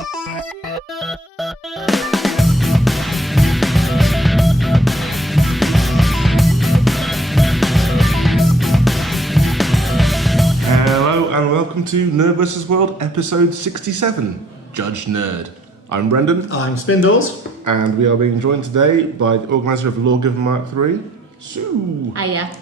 Hello and welcome to NerdVsWorld episode 67, Judge Nerd. I'm Brendan. I'm Spindles. And we are being joined today by the organiser of Lawgiver MkIII, Sue. Hiya.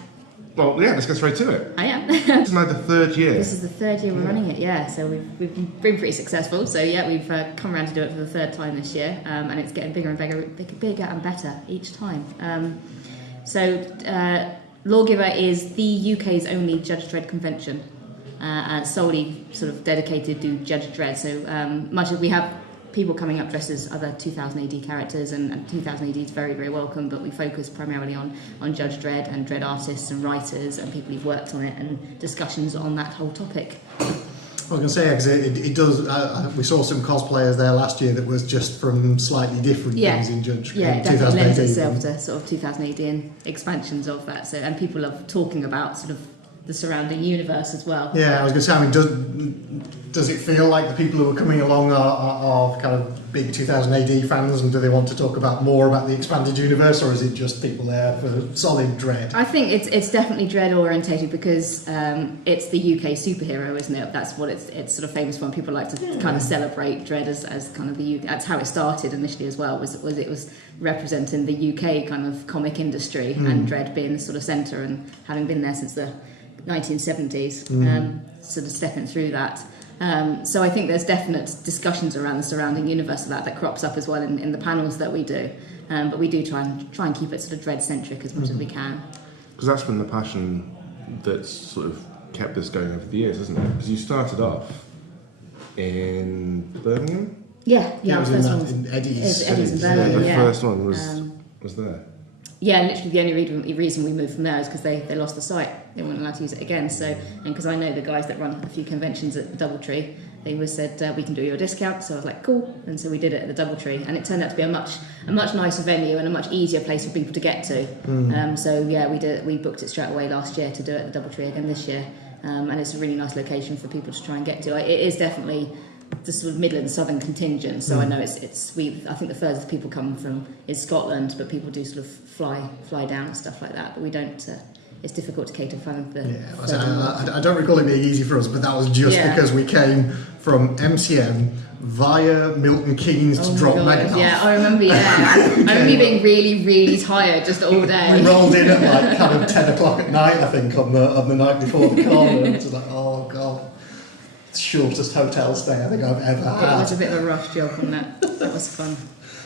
Well, yeah, let's get straight to it. I am. This is now the third year. This is the third year we're running it, yeah. So we've been pretty successful. So yeah, we've come around to do it for the third time this year, and it's getting bigger and bigger and better each time. Lawgiver is the UK's only Judge Dredd convention, solely sort of dedicated to Judge Dredd. So much as we have people coming up dressed as other 2000 AD characters, and 2000 AD is very, very welcome, but we focus primarily on Judge Dredd and Dredd artists and writers and people who've worked on it and discussions on that whole topic. I was going to say, because it does, we saw some cosplayers there last year that was just from slightly different things in Judge. Yeah, it definitely lends itself to sort of 2000 AD and expansions of that. So, and people love talking about sort of the surrounding universe as well. Yeah, I was going to say, I mean, does it feel like the people who are coming along are kind of big 2000 AD fans, and do they want to talk about more about the expanded universe, or is it just people there for solid Dredd? I think it's definitely Dredd orientated because it's the UK superhero, isn't it? That's what it's sort of famous for, and people like to kind of celebrate Dredd as kind of the UK. That's how it started initially as well. Was it was representing the UK kind of comic industry, and Dredd being the sort of centre and having been there since the 1970s, sort of stepping through that. So I think there's definite discussions around the surrounding universe of that crops up as well in the panels that we do. But we do try and keep it sort of Dredd-centric as much as we can. Because that's been the passion that's sort of kept this going over the years, isn't it? Because you started off in Birmingham? Yeah, it was the first one in Eddie's in Birmingham, The first one was there. Yeah, literally the only reason we moved from there is because they lost the site. They weren't allowed to use it again. So, and because I know the guys that run a few conventions at the Doubletree, they always said we can do you a discount. So I was like, cool. And so we did it at the Doubletree, and it turned out to be a much nicer venue and a much easier place for people to get to. So yeah, we booked it straight away last year to do it at the Doubletree again this year, and it's a really nice location for people to try and get to. It is definitely the sort of Midland Southern contingent, so I know I think the furthest people come from is Scotland, but people do sort of fly down and stuff like that, but we don't it's difficult to cater for the I don't recall it being easy for us, but that was just because we came from MCM via Milton Keynes to drop Megan off. Yeah, I remember, I remember being really, really tired just all day. We rolled in at like kind of 10 o'clock at night, I think, on the night before the con, and it was like, oh god, shortest hotel stay I think I've ever had. It was a bit of a rough job on that. That was fun.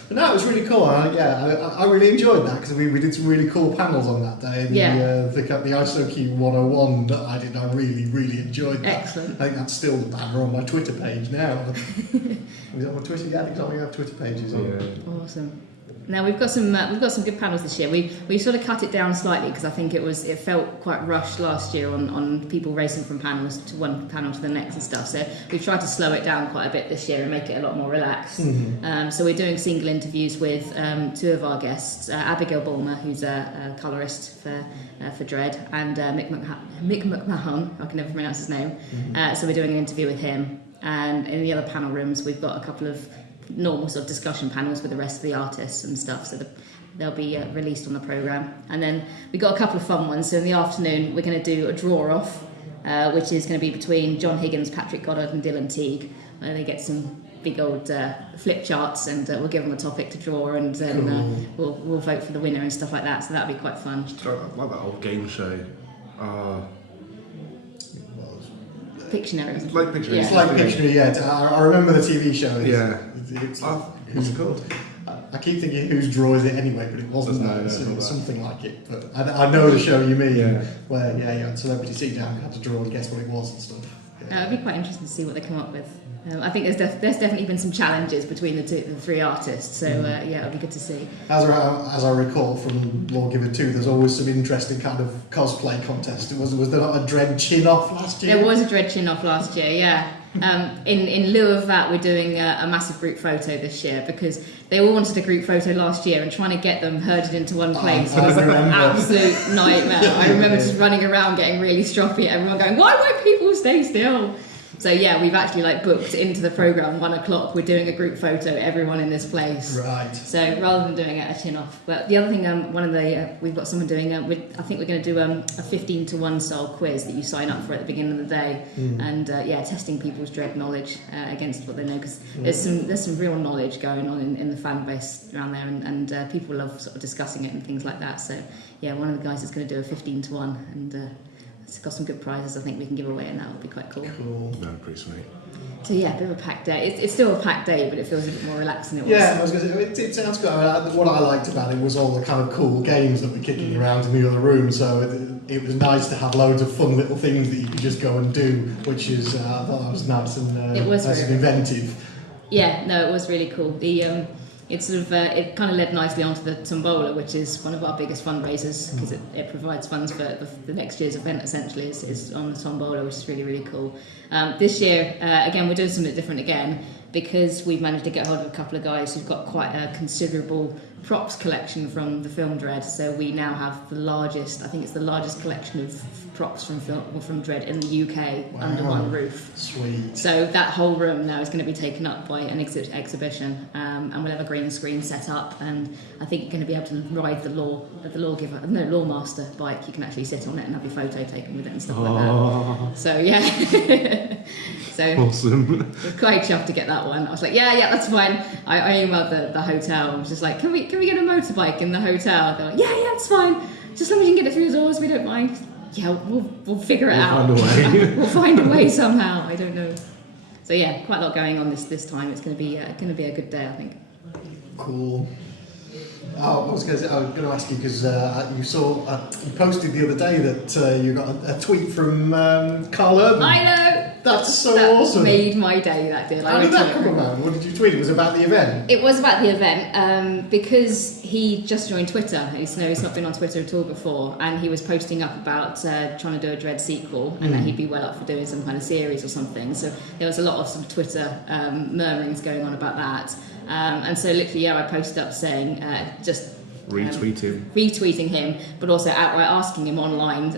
But no, it was really cool. I really enjoyed that because we did some really cool panels on that day. And the ISOQ 101 that I did, I really, really enjoyed that. Excellent. I think that's still the banner on my Twitter page now. Is it on my Twitter? Yeah, I think we have Twitter pages. Yeah. Awesome. Now we've got some good panels this year. We sort of cut it down slightly because I think it felt quite rushed last year on people racing from panels to one panel to the next and stuff. So we've tried to slow it down quite a bit this year and make it a lot more relaxed. So we're doing single interviews with two of our guests, Abigail Bulmer, who's a colourist for Dredd, and Mick McMahon. I can never pronounce his name. So we're doing an interview with him, and in the other panel rooms we've got a couple of normal sort of discussion panels with the rest of the artists and stuff, so they'll be released on the programme. And then we've got a couple of fun ones. So in the afternoon we're going to do a draw-off, which is going to be between John Higgins, Patrick Goddard and Dylan Teague, and they get some big old flip charts, and we'll give them a topic to draw, and then we'll vote for the winner and stuff like that, so that'll be quite fun. I like that old game show. Pictionary. It's like Pictionary. It's like Pictionary, yeah. I remember the TV show. Who's it called? I keep thinking whose draw is it anyway, but it wasn't that. It was something like it. But I know the show you mean, where you had celebrity sit down and had to draw and guess what it was and stuff. It'd be quite interesting to see what they come up with. I think there's definitely been some challenges between the three artists, so it'll be good to see. As I recall from Lawgiver MkIII, there's always some interesting kind of cosplay contest. Was there not a Dredd chin-off last year? There was a Dredd chin-off last year, yeah. In lieu of that, we're doing a massive group photo this year because they all wanted a group photo last year, and trying to get them herded into one place was an absolute nightmare. I remember just running around getting really stroppy at everyone going, why won't people stay still? So yeah, we've actually like booked into the program 1 o'clock. We're doing a group photo, everyone in this place. Right. So rather than doing it a chin off, but the other thing, we've got someone doing. I think we're going to do a 15-to-1 style quiz that you sign up for at the beginning of the day, and testing people's Dredd knowledge against what they know, because there's some real knowledge going on in the fan base around there, and people love sort of discussing it and things like that. So yeah, one of the guys is going to do a 15-to-1, and it's got some good prizes I think we can give away, and that would be quite cool. Cool. No, pretty sweet. So yeah, a bit of a packed day. It's still a packed day, but it feels a bit more relaxed than it was. Yeah, I was going to say, it sounds good. What I liked about it was all the kind of cool games that were kicking around in the other room, so it was nice to have loads of fun little things that you could just go and do, which is, I thought that was nice and it was nice and inventive. Yeah, no, it was really cool. It sort of it kind of led nicely onto the tombola, which is one of our biggest fundraisers, because it provides funds for the next year's event. Essentially, is on the tombola, which is really, really cool. This year, again, we're doing something different again, because we've managed to get hold of a couple of guys who've got quite a considerable props collection from the film Dredd. So we now have the largest, I think it's the largest collection of props from Dredd in the UK under one roof. Sweet. So that whole room now is going to be taken up by an exhibition, and we'll have a green screen set up, and I think you're going to be able to ride the Lawmaster bike. You can actually sit on it and have your photo taken with it and stuff like that. So yeah. So awesome. I was quite chuffed to get that one. I was like, yeah, that's fine. I emailed the hotel and was just like, can we get a motorbike in the hotel? They're like, yeah, it's fine. Just as long as you can get it through the doors, we don't mind. Yeah, we'll figure it out. Find a way. We'll find a way somehow. I don't know. So yeah, quite a lot going on this time. It's going to be a good day, I think. Cool. I was going to ask you, because you saw you posted the other day that you got a tweet from Carl Urban. I know. That's so that awesome. Made my day that day. How did that come about? What did you tweet? It was about the event. It was about the event, because he just joined Twitter. He's not been on Twitter at all before, and he was posting up about trying to do a Dredd sequel, and that he'd be well up for doing some kind of series or something. So there was a lot of some Twitter murmurings going on about that. And so literally, I posted up saying just retweeting him, but also outright asking him online,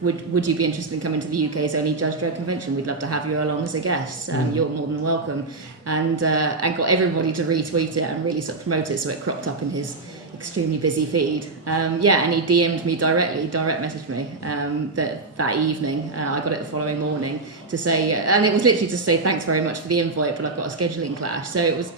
would you be interested in coming to the UK's only Judge Dredd convention? We'd love to have you along as a guest. You're more than welcome. And got everybody to retweet it and really sort of promote it, so it cropped up in his extremely busy feed. And he DM'd me direct messaged me that evening. I got it the following morning to say, and it was literally to say thanks very much for the invite, but I've got a scheduling clash. So it was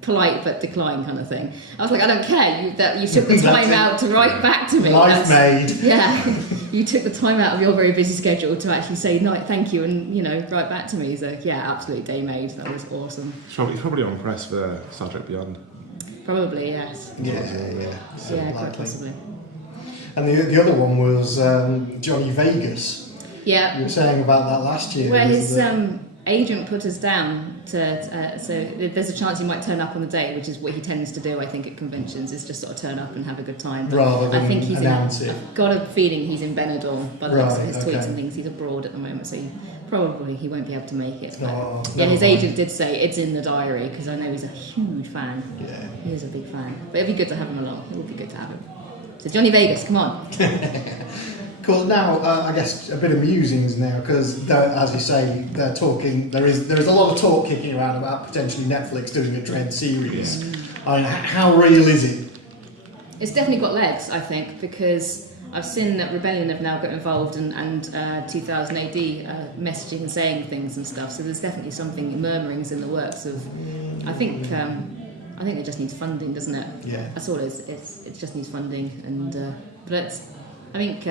polite but decline kind of thing. I was like, I don't care that you took the time out to write back to me. Life made. Yeah, you took the time out of your very busy schedule to actually say no, thank you, and write back to me. So yeah, absolute day made. That was awesome. He's probably on press for Star Trek Beyond. Probably, yes. Yeah, quite possibly. And the other one was Johnny Vegas. Yeah. You were saying about that last year. Where his agent put us down to so there's a chance he might turn up on the day, which is what he tends to do, I think, at conventions, is just sort of turn up and have a good time. But rather than I think he's announce it. I've got a feeling he's in Benidorm by the looks of his tweets and things. He's abroad at the moment, so he won't be able to make it. But his agent did say it's in the diary, because I know he's a huge fan. Yeah, he is a big fan. But it'd be good to have him along. It would be good to have him. So Johnny Vegas, come on. Cool. Now, I guess a bit of musings now, because as you say, they're talking. There is a lot of talk kicking around about potentially Netflix doing a Dredd series. I mean, how real is it? It's definitely got legs, I think, because I've seen that Rebellion have now got involved and 2000 AD messaging and saying things and stuff. So there's definitely something murmurings in the works of. I think it just needs funding, doesn't it? Yeah. That's all it is. It just needs funding, and but I think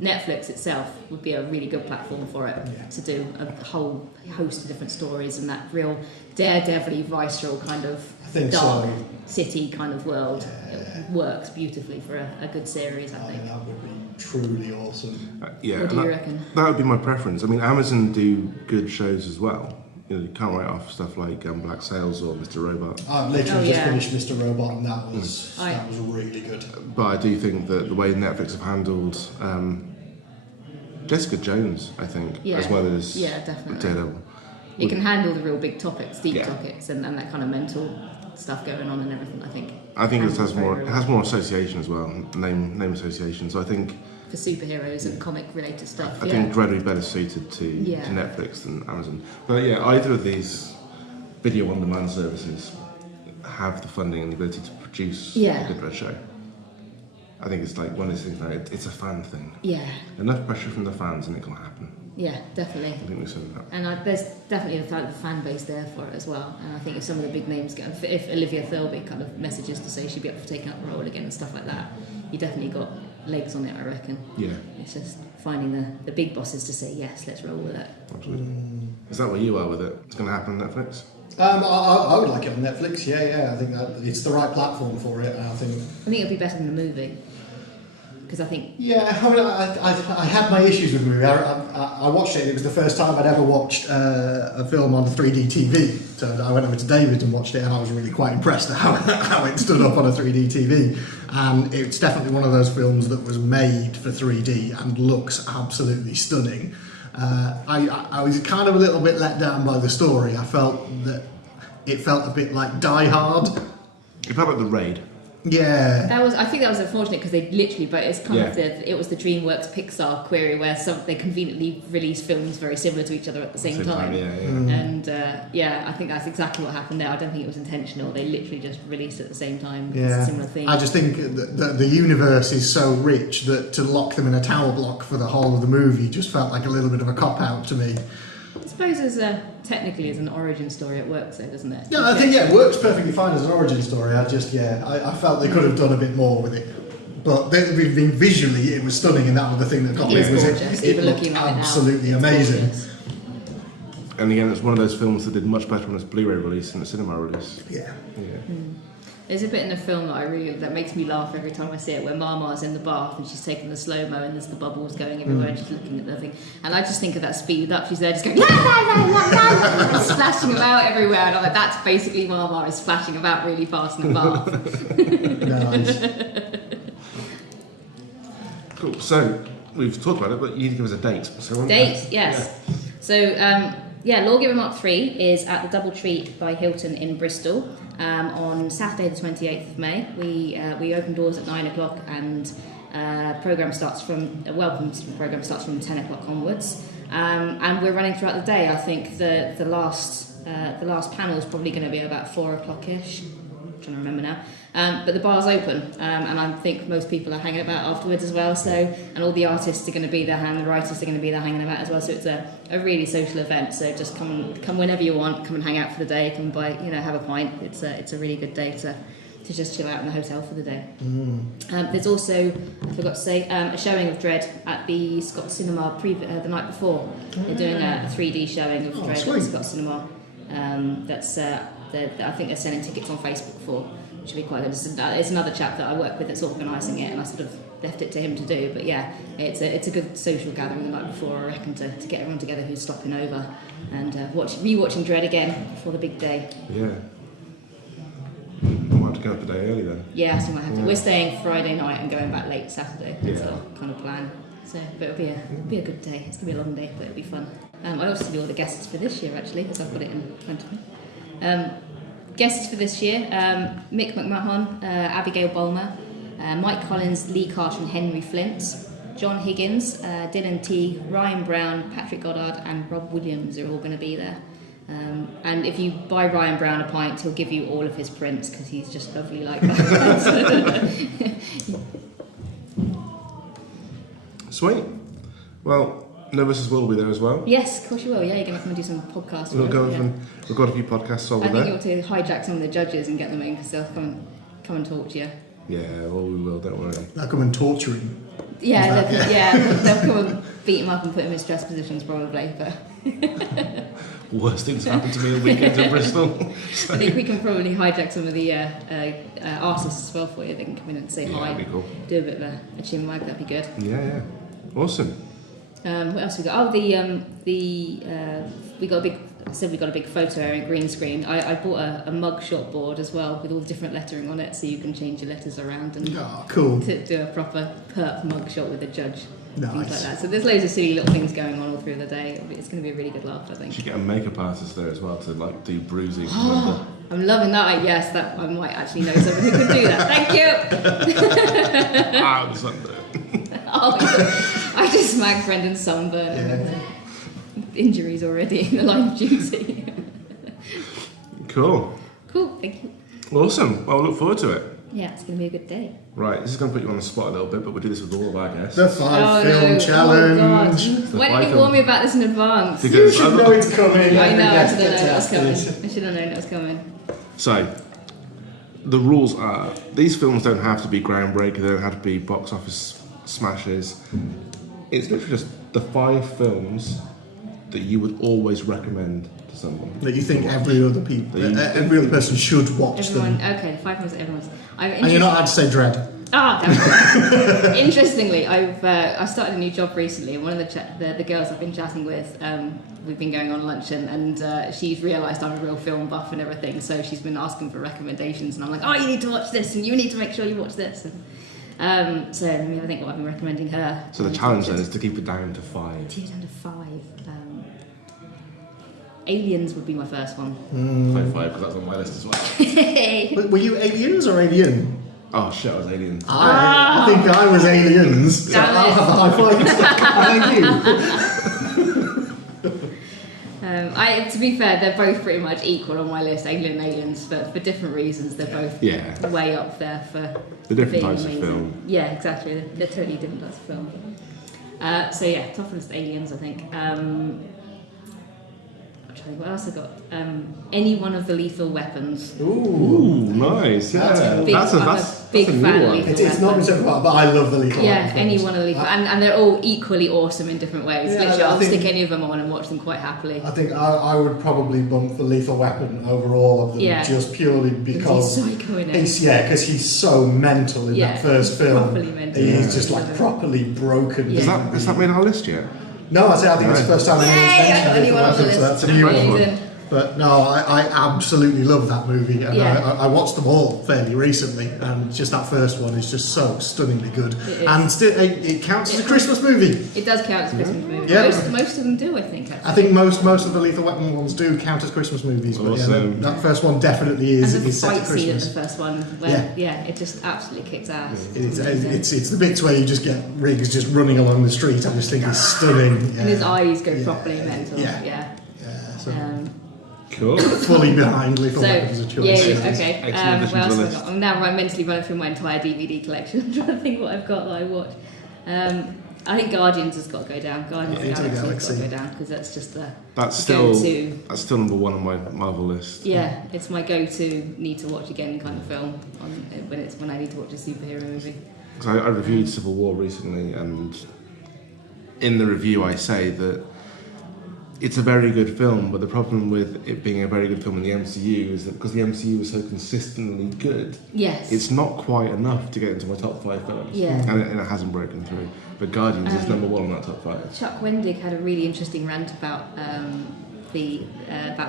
Netflix itself would be a really good platform for it to do a whole host of different stories and that real daredevil-y, visceral kind of dark city kind of world. Yeah. It works beautifully for a good series, I think. That would be truly awesome. What do you reckon? That would be my preference. I mean, Amazon do good shows as well. You can't write off stuff like Black Sails or Mr. Robot. I've literally just finished Mr. Robot, and that was really good. But I do think that the way Netflix have handled Jessica Jones, I think, as well as definitely. Daredevil. You can handle the real big topics, deep topics, and that kind of mental stuff going on and everything. I think it has more association as well, name association. So I think for superheroes and comic related stuff. I think Dredd would be better suited to Netflix than Amazon. But yeah, either of these video on demand services have the funding and the ability to produce a good Dredd show. I think it's like one of these things. Like, it's a fan thing. Yeah. Enough pressure from the fans, and it can happen. Yeah, definitely. I think we've seen that. And there's definitely the fan base there for it as well. And I think if some of the big names get, if Olivia Thirlby kind of messages to say she'd be up for taking up the role again and stuff like that, you definitely got legs on it, I reckon. Yeah. It's just finding the big bosses to say yes, let's roll with it. Absolutely. Is that where you are with it? It's going to happen on Netflix? I would like it on Netflix. Yeah. I think that it's the right platform for it. And I think it'd be better than the movie. Because I think... Yeah, I mean, I had my issues with the movie. I watched it. It was the first time I'd ever watched a film on 3D TV. So I went over to David and watched it, and I was really quite impressed at how it stood up on a 3D TV. And it's definitely one of those films that was made for 3D and looks absolutely stunning. I was kind of a little bit let down by the story. I felt that it felt a bit like Die Hard. It felt like The Raid. Yeah, I think that was unfortunate because they literally, but it's kind of it was the DreamWorks Pixar query where they conveniently release films very similar to each other at the same time. And I think that's exactly what happened there. I don't think it was intentional. They literally just released at the same time. Yeah, a similar thing. I just think that the universe is so rich that to lock them in a tower block for the whole of the movie just felt like a little bit of a cop out to me. I suppose technically as an origin story it works though, doesn't it? Yeah, I think it works perfectly fine as an origin story. I felt they could have done a bit more with it. But visually it was stunning, and that was the thing that got me. It looked absolutely amazing. And again, it's one of those films that did much better on its Blu-ray release than its cinema release. Yeah. There's a bit in the film that makes me laugh every time I see it, where Mama's in the bath and she's taking the slow-mo and there's the bubbles going everywhere and she's looking at the thing. And I just think of that speed up. She's there just going, la, la, la, la, la, and splashing about everywhere. And I'm like, that's basically Mama is splashing about really fast in the bath. Nice. Cool. So, we've talked about it, but you need to give us a date. So date, yes. Yeah. So, Lawgiver MkIII is at the Doubletree by Hilton in Bristol on Saturday the 28th of May. We open doors at 9 o'clock and welcome program starts from 10 o'clock onwards. And we're running throughout the day. I think the last panel is probably going to be about 4 o'clock-ish. I'm trying to remember now. But the bar's open, and I think most people are hanging about afterwards as well. So, and all the artists are going to be there, and the writers are going to be there hanging about as well. So it's a really social event. So just come whenever you want. Come and hang out for the day. Come by, have a pint. It's a really good day to just chill out in the hotel for the day. There's also, I forgot to say, a showing of Dredd at the Scott Cinema the night before. They're doing a 3D showing of Dredd at the Scott Cinema. I think they're selling tickets on Facebook for, which would be quite good. It's another chap that I work with that's organising it, and I sort of left it to him to do. But yeah, it's a good social gathering the night before, I reckon, to get everyone together who's stopping over and rewatching Dredd again before the big day. Yeah. I might have to get up a day early then. Yeah, so we might have to. We're staying Friday night and going back late Saturday. That's our kind of plan. So, but it'll be a good day. It's gonna be a long day, but it'll be fun. I also do all the guests for this year actually, because I've got it in front of me. Guests for this year: MkIII, Abigail Bulmer, Mike Collins, Lee Carter, and Henry Flint. John Higgins, Dylan T, Ryan Brown, Patrick Goddard, and Rob Williams are all going to be there. And if you buy Ryan Brown a pint, he'll give you all of his prints because he's just lovely like that. Sweet. Well, NerdVsWorld will be there as well. Yes, of course you will. Yeah, you're going to come and do some podcasts. We've got a few podcasts over there. I think you ought to hijack some of the judges and get them in because they'll come and talk to you. Yeah, well, we will. Don't worry. They'll come and torture him. Yeah, they'll come and beat him up and put him in stress positions probably. But worst things happen to me on weekends in Bristol. So. I think we can probably hijack some of the artists as well for you. They can come in and say hi. That'd be cool. Do a bit of a chin wag. That'd be good. Yeah. Awesome. What else we got? Oh, we got a big photo area, green screen. I bought a mugshot board as well with all the different lettering on it, so you can change your letters around and cool. to do a proper perp mugshot with a judge. Nice. Things like that. So there's loads of silly little things going on all through the day. It's going to be a really good laugh, I think. You should get a makeup artist there as well to do bruising. I'm loving that. Yes, that I might actually know someone who could do that. Thank you. I just smacked Brendan's sunburn. Injuries already in the line of duty. Cool, thank you. awesome. Well, I look forward to it. Yeah, it's going to be a good day. Right, this is going to put you on the spot a little bit, but we'll do this with all of our guests. The 5-film challenge. Why didn't you warn me about this in advance? You should know it's coming. I know, I should have known it was coming. I should have known it was coming. So, the rules are, these films don't have to be groundbreaking, they don't have to be box office smashes. It's literally just the 5 films that you would always recommend to someone. That you think every other person should watch them. Okay, the 5 films that everyone's... And you're not allowed to say Dredd. Interestingly, I started a new job recently, and one of the girls I've been chatting with, we've been going on lunch, and she's realised I'm a real film buff and everything, so she's been asking for recommendations, and I'm like, oh, you need to watch this, and you need to make sure you watch this. And, so let me have a think what I've been recommending her. So the challenge then is to keep it down to 5. Keep it down to 5. Aliens would be my first one. 5, because that's on my list as well. Were you Aliens or Alien? Oh shit, I was Alien. I think I was Aliens. So I'll have the high five. Thank you. To be fair, they're both pretty much equal on my list, Alien and Aliens, but for different reasons. They're both way up there for the different being types amazing. of film. Yeah, exactly. They're totally different types of film. So yeah, top list Aliens, I think. What else I got? Any one of the Lethal Weapons. Ooh, nice. Yeah, that's a big fan of Lethal It's not been so far, but I love the Lethal Weapons. Yeah, any one of the Lethal, and they're all equally awesome in different ways. Yeah, Literally, I'll stick any of them on and watch them quite happily. I think I would probably bump the Lethal Weapon over all of them, just purely because he's psycho in it. Because he's so mental in that first film. Properly mental. He's just like properly broken. Is that made on our list yet? No, I think it's the first time anyone's mentioned Lethal Weapon, so that's a new one. But no, I absolutely love that movie, and I watched them all fairly recently, and just that first one is just so stunningly good. And still, it counts as a Christmas movie. It does count as a Christmas movie. Yeah. Most of them do, I think. Actually. I think most of the Lethal Weapon ones do count as Christmas movies, but that first one definitely is set to Christmas. Scene of the first one, where, it just absolutely kicks ass. It's the bits where you just get Riggs just running along the street. I just think it's stunning. And his eyes go properly mental. Cool. Fully behind Lethal Weapons as a choice. Okay. What else have I got? I'm now mentally running through my entire DVD collection. I'm trying to think what I've got that I watch. I think Guardians has got to go down. Guardians of the Galaxy has got to go down because that's just that's still number 1 on my Marvel list. Yeah, it's my go-to need to watch again kind of film when I need to watch a superhero movie. Because I reviewed Civil War recently, and in the review I say that it's a very good film, but the problem with it being a very good film in the MCU is that because the MCU is so consistently good, it's not quite enough to get into my top 5 films. And it hasn't broken through. But Guardians is number 1 on that top 5. Chuck Wendig had a really interesting rant about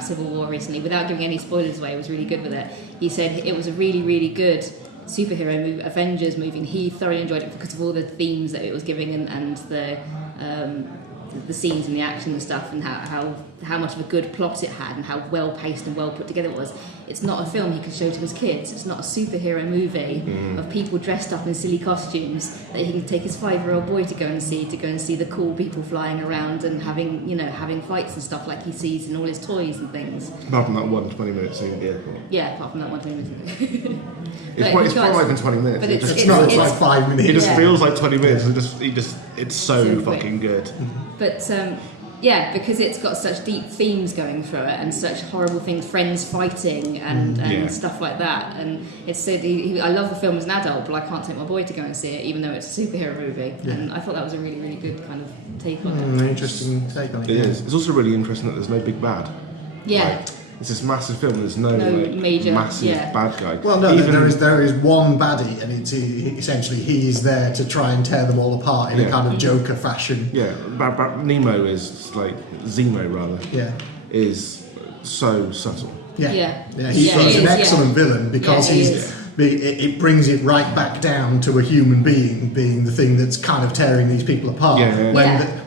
Civil War recently, without giving any spoilers away. It was really good with it. He said it was a really, really good superhero movie, Avengers movie, and he thoroughly enjoyed it because of all the themes that it was giving and the scenes and the action and stuff, and how much of a good plot it had and how well paced and well put together it was. It's not a film he could show to his kids. It's not a superhero movie of people dressed up in silly costumes that he can take his 5-year-old boy to go and see the cool people flying around and having fights and stuff like he sees in all his toys and things. Apart from that 1 20-minute scene at the airport. Yeah, apart from that 1 20-minute. It's probably not even 20 minutes. But it's like 5 minutes. It just feels like 20 minutes. It's so fucking good. But because it's got such deep themes going through it and such horrible things, friends fighting and stuff like that. And it's I love the film as an adult, but I can't take my boy to go and see it, even though it's a superhero movie. Yeah. And I thought that was a really, really good kind of take on it. Interesting take on it. It is. It's also really interesting that there's no big bad. Yeah. It's this massive film. There's no major massive bad guy. Well, no, there is one baddie, and it's essentially he's there to try and tear them all apart in a kind of Joker fashion. Yeah, Nemo is like Zemo rather. Yeah, is so subtle. He's an excellent villain because it brings it right back down to a human being the thing that's kind of tearing these people apart.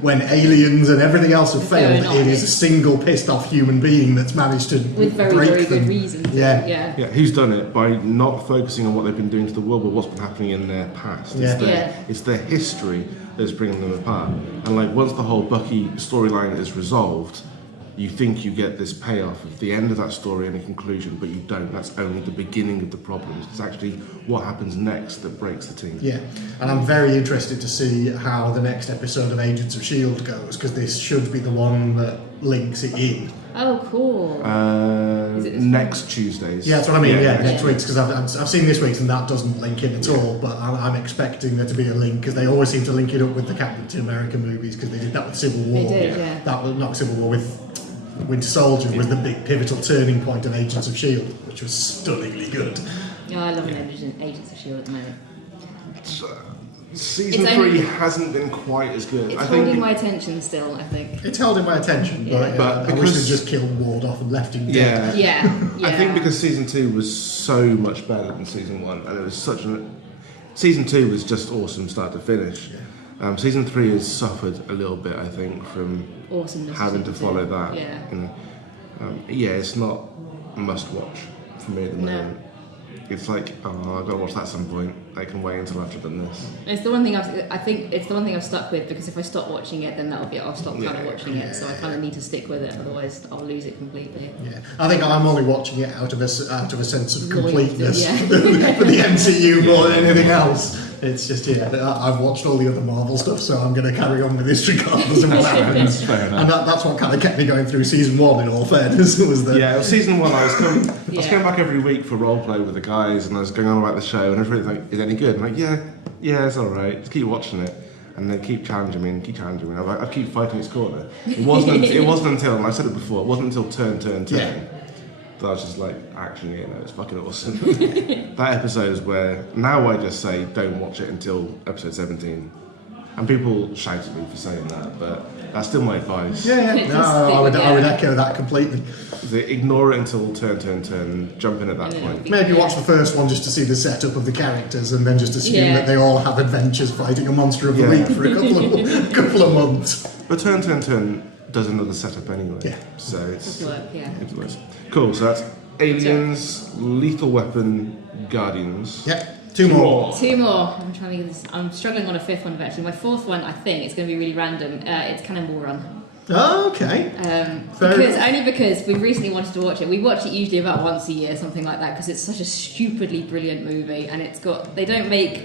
When aliens and everything else have failed, it is a single pissed off human being that's managed to with very, break very them. good reason. Who's done it by not focusing on what they've been doing to the world, but what's been happening in their past. It's their history that's bringing them apart. And like once the whole Bucky storyline is resolved, you think you get this payoff of the end of that story and a conclusion, but you don't. That's only the beginning of the problems. It's actually what happens next that breaks the team. Yeah, and I'm very interested to see how the next episode of Agents of S.H.I.E.L.D. goes, because this should be the one that links it in. Oh, cool. Next Tuesdays. Yeah, that's what I mean, next week's, because I've seen this week's and that doesn't link in at all, but I'm expecting there to be a link, because they always seem to link it up with the Captain America movies, because they did that with Civil War. They did, yeah. That was not Civil War, with Winter Soldier was the big pivotal turning point of Agents of S.H.I.E.L.D., which was stunningly good. Yeah, I love Agents of S.H.I.E.L.D. at the moment. Season 3 hasn't been quite as good. It's holding my attention still, I think. It's holding my attention, but I wish they'd just killed Ward off and left him dead. Yeah. I think because Season 2 was so much better than Season 1, and it was such an... Season 2 was just awesome start to finish. Yeah. Season 3 has suffered a little bit, I think, from having to follow that. Yeah. And, it's not a must-watch for me at the moment. It's like, I've got to watch that at some point. I can wait until after I've done this. It's the one thing I've stuck with, because if I stop watching it, then I'll stop kind of watching it. So I kind of need to stick with it, otherwise I'll lose it completely. Yeah, I think I'm only watching it out of a sense of completeness for the MCU more than anything else. It's just, I've watched all the other Marvel stuff, so I'm going to carry on with this regardless of what happens. And that's what kind of kept me going through Season 1, in all fairness. Season 1, I was coming back every week for roleplay with the guys, and I was going on about the show, and everybody's like, is it any good? I'm like, yeah, it's alright, just keep watching it. And they keep challenging me. I keep fighting its corner. It wasn't until, and I said it before, it wasn't until turn. That I was just like, actually, it's fucking awesome. That episode is where, now I just say, don't watch it until episode 17. And people shout at me for saying that, but that's still my advice. I would echo that completely. Ignore it until turn, jump in at that point. Maybe watch the first one just to see the setup of the characters, and then just assume that they all have adventures fighting a monster of the week for a couple of months. But turn does another setup anyway. Yeah. So it's works. Cool, so that's Aliens, Lethal Weapon, Guardians. Yep. Two more. I'm trying to get this. I'm struggling on a fifth one actually. My fourth one, I think, it's going to be really random. It's Cannonball Run. Oh, okay. Because we recently wanted to watch it. We watch it usually about once a year, something like that, because it's such a stupidly brilliant movie, and they don't make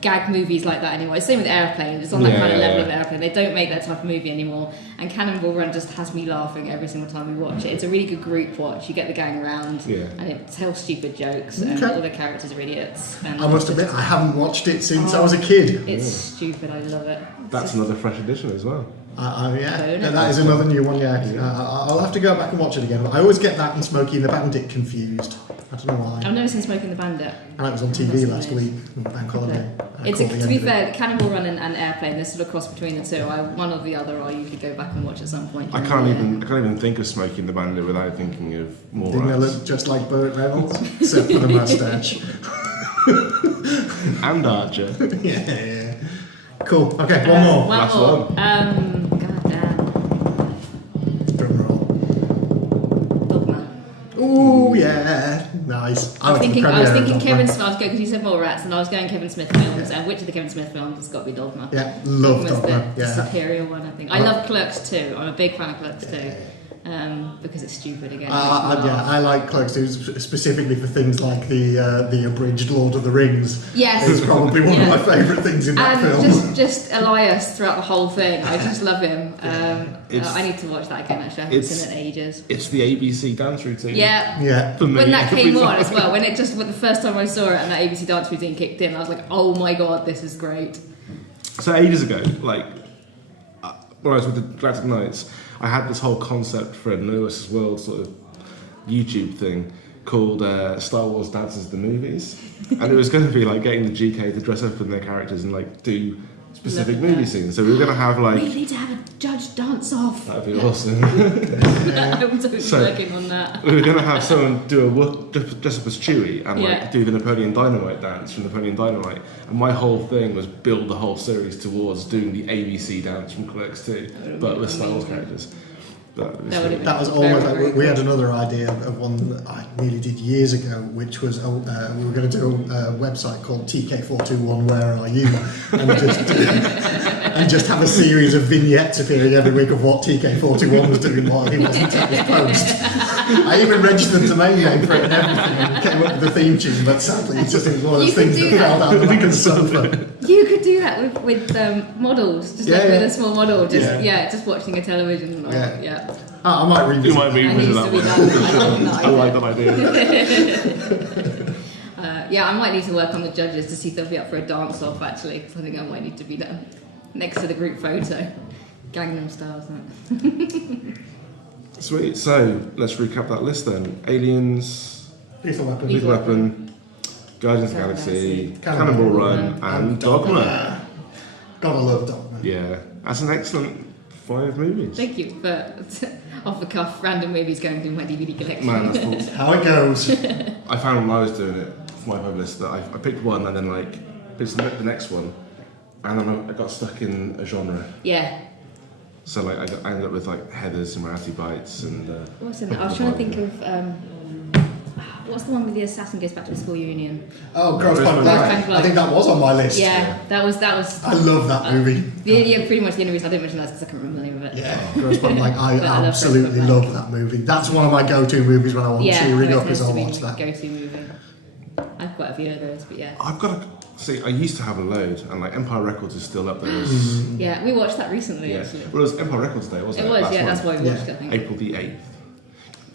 gag movies like that anymore. Same with Airplane. It's on that kind of level of Airplane. They don't make that type of movie anymore. And Cannonball Run just has me laughing every single time we watch it. It's a really good group watch. You get the gang around, and it tells stupid jokes, and all the characters are idiots. And I must admit, I haven't watched it since I was a kid. It's stupid. I love it. That's another fresh edition as well. That is another new one. I'll have to go back and watch it again. I always get that and Smokey and the Bandit confused. I don't know why. I've never seen Smokey and the Bandit. And it was on TV last week, Bank Holiday. To be fair, Cannonball Run and Airplane, there's sort of cross between the two. One or the other, I usually go back and watch at some point. I can't even think of Smokey and the Bandit without thinking of more. Didn't they look just like Burt Reynolds, except for the moustache? And Archer. Yeah. Cool. Okay, one more. Last one. Drum roll. Dogma. Ooh, yeah. Nice. I was thinking Kevin Smith, because you said Mallrats, and I was going Kevin Smith films, and which of the Kevin Smith films has got to be Dogma? Yeah, love Dogma. The superior one, I think. I love Clerks 2. I'm a big fan of Clerks 2. Because it's stupid again. I like Clerks 2 specifically for things like the abridged Lord of the Rings. Yes, it's probably one of my favourite things in that film. Just Elias throughout the whole thing. I just love him. I need to watch that again. Actually, I haven't seen it in ages. It's the ABC dance routine. Yeah. For me, when that came on as well, when the first time I saw it and that ABC dance routine kicked in, I was like, oh my god, this is great. So ages ago, when I was with the Galactic Knights, I had this whole concept for a NerdVsWorld sort of YouTube thing called Star Wars Dances the Movies, and it was going to be like getting the GK to dress up in their characters and like do specific movie scenes. So we were going to have like... We need to have a judge dance off. That'd be awesome. I'm totally working on that. We were going to have someone do dress up as Chewie and like do the Napoleon Dynamite dance from Napoleon Dynamite. And my whole thing was build the whole series towards doing the ABC dance from Clerks 2, but with Star Wars characters. That was almost like we had another idea of one that I nearly did years ago, which was we were going to do a website called TK421 Where Are You, and just and just have a series of vignettes appearing every week of what TK41 was doing while he wasn't at his post. I even registered the domain name for it and everything and came up with the theme tune, but sadly it was one of those things that fell down the back of the sofa. You could do that with models, just with a small model, just watching a television. I might revisit. You might revisit that one. I like that idea. I might need to work on the judges to see if they'll be up for a dance-off, actually, because I think I might need to be there next to the group photo. Gangnam Style, isn't it? Sweet, so let's recap that list then. Aliens, Lethal Weapon, Guardians of the Galaxy, Cannonball Run, and Dogma. Gotta love Dogma. Yeah, that's an excellent 5 movies. Thank you for off-the-cuff random movies going through my DVD collection. Man, that's how it goes. I found when I was doing it for my 5 list that I picked one and then picked the next one, and then I got stuck in a genre. Yeah. So I ended up with Heathers and Rarity Bites and. What's in it? I was trying to think of what's the one with the assassin goes back to his school reunion? Oh, Gross Point Blank. I think that was on my list. Yeah, that was. I love that movie. Pretty much the only reason I didn't mention that is because I can't remember the name of it. Yeah, Gross Point Blank. I absolutely love that movie. That's one of my go-to movies when I want cheering up. Is I'll watch that. Go-to movie. I have quite a few of those, but yeah. I've got to see. I used to have a load, and Empire Records is still up there. Yeah, we watched that recently. Actually, well, it was Empire Records Day, wasn't it? It was. That's why we watched it. I think April the 8th.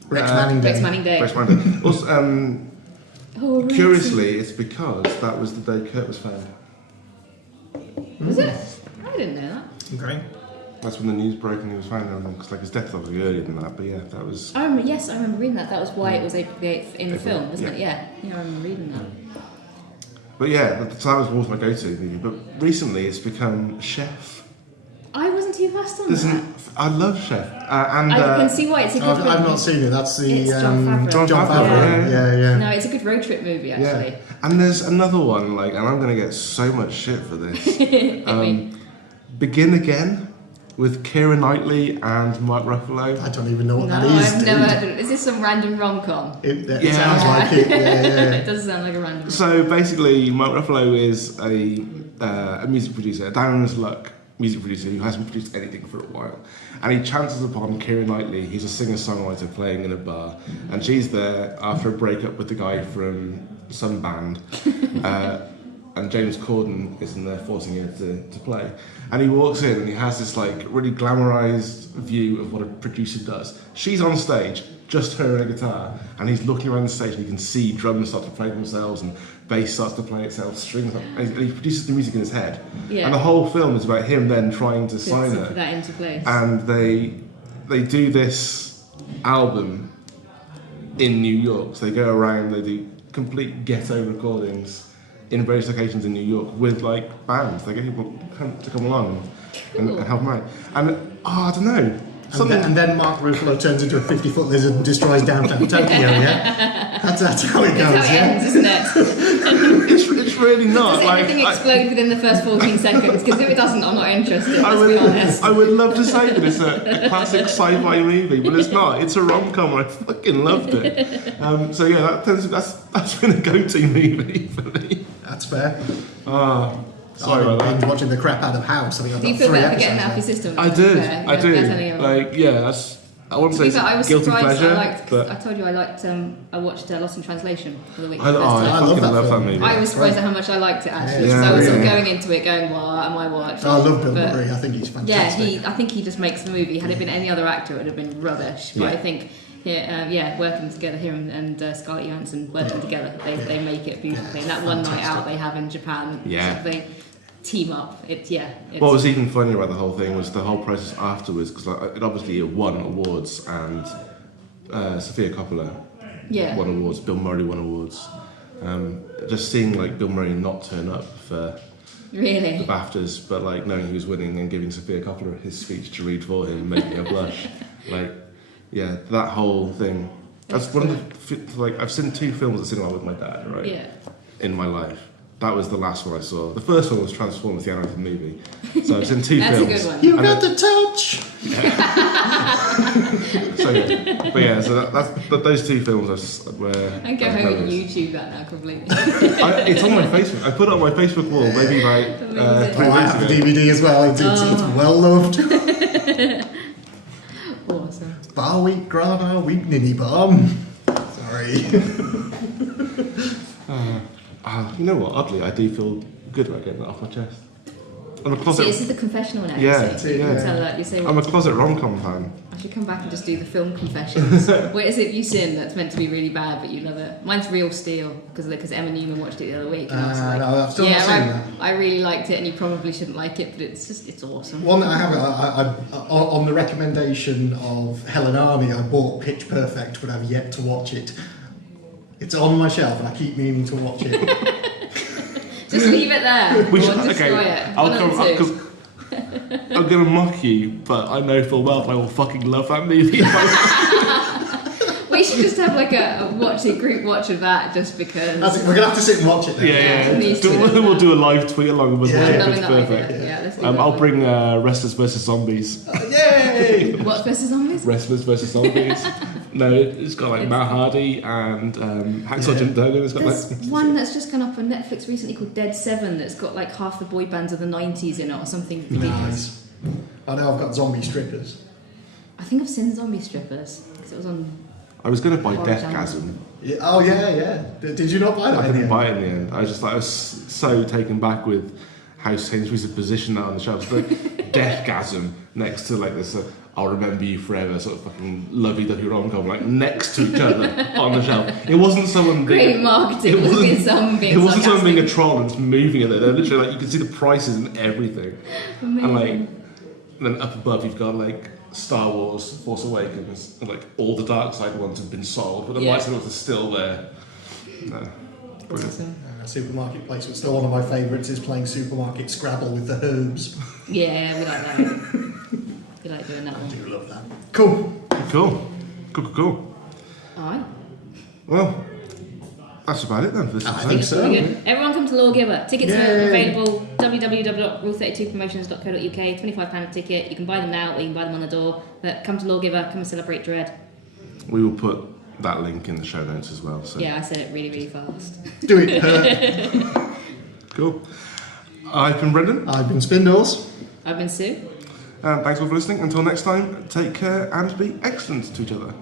Rex Manning Day. Rex Manning Day. Also, curiously, it's because that was the day Kurt was found. Was it? I didn't know that. Okay. That's when the news broke and he was found. Because his death was earlier than that, but yeah, that was. I remember reading that. That was why it was April the 8th in the film, wasn't it? Yeah, I remember reading that. But yeah, so that was always my go-to movie. But recently, it's become Chef. I wasn't too fast on that. I love Chef, and I can see why it's a good. I've not seen it. That's the John Favreau. Yeah. No, it's a good road trip movie actually. Yeah. And there's another one and I'm going to get so much shit for this. Begin Again with Keira Knightley and Mark Ruffalo. I don't even know what that is. I've never heard of it. Is this some random rom-com? It sounds like it. Yeah. It does sound like a random. So basically, Mark Ruffalo is a music producer, a down on his luck music producer who hasn't produced anything for a while, and he chances upon Keira Knightley, who's a singer-songwriter playing in a bar, and she's there after a breakup with the guy from some band, and James Corden is in there forcing her to play, and he walks in and he has this really glamorized view of what a producer does. She's on stage, just her and a guitar, and he's looking around the stage and you can see drums start to play themselves and bass starts to play itself, strings, and he produces the music in his head. Yeah. And the whole film is about him then trying to sign her. Put that into place. And they do this album in New York. So they go around, they do complete ghetto recordings in various locations in New York with bands. They get people to come along and help them out. And I don't know. And then Mark Ruffalo turns into a 50-foot lizard and destroys downtown Tokyo, yeah? That's how it goes, That's how it ends, isn't it? It's really not. Does anything explode within the first 14 seconds? Because if it doesn't, I'm not interested, let's be honest. I would love to say that it's a classic sci-fi movie, but it's not. It's a rom-com and I fucking loved it. So yeah, that's been a go-to movie for me. That's fair. Sorry about that. Binge watching the crap out of House. I think do you feel better for getting that off your system? I do. I wouldn't say I was guilty surprised. pleasure. I told you I watched Lost in Translation for the week. I love that movie. I was surprised at how much I liked it actually. So I was sort of going into it going, what am I watching? I love Bill Murray. I think he's fantastic. Yeah, I think he just makes the movie. Had it been any other actor, it would have been rubbish. But I think. Working together, him and Scarlett Johansson working together, they make it beautifully. And that one night out they have in Japan, they team up. What was even funnier about the whole thing was the whole process afterwards, because it obviously won awards, and Sofia Coppola won awards, Bill Murray won awards. Just seeing Bill Murray not turn up for the BAFTAs, but knowing he was winning and giving Sofia Coppola his speech to read for him made me blush. Yeah, that whole thing. That's one of the I've seen 2 films at cinema with my dad, right? Yeah. In my life, That was the last one I saw. The first one was Transformers, the animated movie. So I've seen 2 That's films. a good one. You got the touch! So those 2 films were... I go home and YouTube that now completely. It's on my Facebook. I put it on my Facebook wall maybe like 3 I weeks have ago. the DVD as well. It's well loved. Awesome. Bar week, grana week, ninny bomb. Sorry. You know what? Oddly, I do feel good about getting that off my chest. I'm a closet. See, this is the confessional now. Yeah, you see. You can tell that. You say, I'm a closet rom-com fan. I should come back and just do the film confessions. What is it you've seen that's meant to be really bad but you love it? Mine's Real Steel because Emma Newman watched it the other week and I was like, no, I've still not seen that. I really liked it and you probably shouldn't like it, but it's awesome. One that I have, on the recommendation of Helen Army, I bought Pitch Perfect, but I've yet to watch it. It's on my shelf and I keep meaning to watch it. Just leave it there. We should, destroy it. I'll come because I'm gonna mock you, but I know full well I will fucking love that movie. We should just have like a group watch of that, just because. We're gonna have to sit and watch it then. We'll do a live tweet along with watching Yeah. Pitch Perfect. Let's do I'll that. bring Wrestlers vs Zombies. Yay! What's versus zombies? Wrestlers vs Zombies. No, it's got like Matt Hardy and Hacksaw Jim Duggan. It's got There's like one that's just gone up on Netflix recently called Dead 7 that's got like half the boy bands of the 90s in it or something ridiculous. Nice. I know I've got zombie strippers. I think I've seen Zombie Strippers because it was on. I was going to buy Horror Deathgasm. Yeah. Oh yeah. Did you not buy that? I didn't buy it in the end. I was so taken back with how Sainsbury's had positioned that on the shelf. Like Deathgasm next to like this I'll remember you forever sort of fucking lovey-dovey rom-com like next to each other on the shelf. It wasn't someone Great marketing. It wasn't someone being a troll and just moving it there. They're literally like you can see the prices and everything. Amazing. And like then up above you've got like Star Wars, Force Awakens, and like all the dark side ones have been sold, but the light side ones are still there. No. Brilliant. Awesome. Supermarket placement. Still one of my favourites is playing Supermarket Scrabble with the herbs. Yeah, we like that. We like doing that I one. do love that. Cool. Alright. Well, that's about it then for this I episode. think so. Pretty good. Everyone come to Lawgiver. Tickets Yay. are available www.rule32promotions.co.uk. £25 a ticket. You can buy them now or you can buy them on the door. But come to Lawgiver, come and celebrate Dredd. We will put that link in the show notes as well. So. Yeah, I said it really, really fast. Do it. Cool. I've been Brendan. I've been Spindles. I've been Sue. And thanks all for listening. Until next time, take care and be excellent to each other.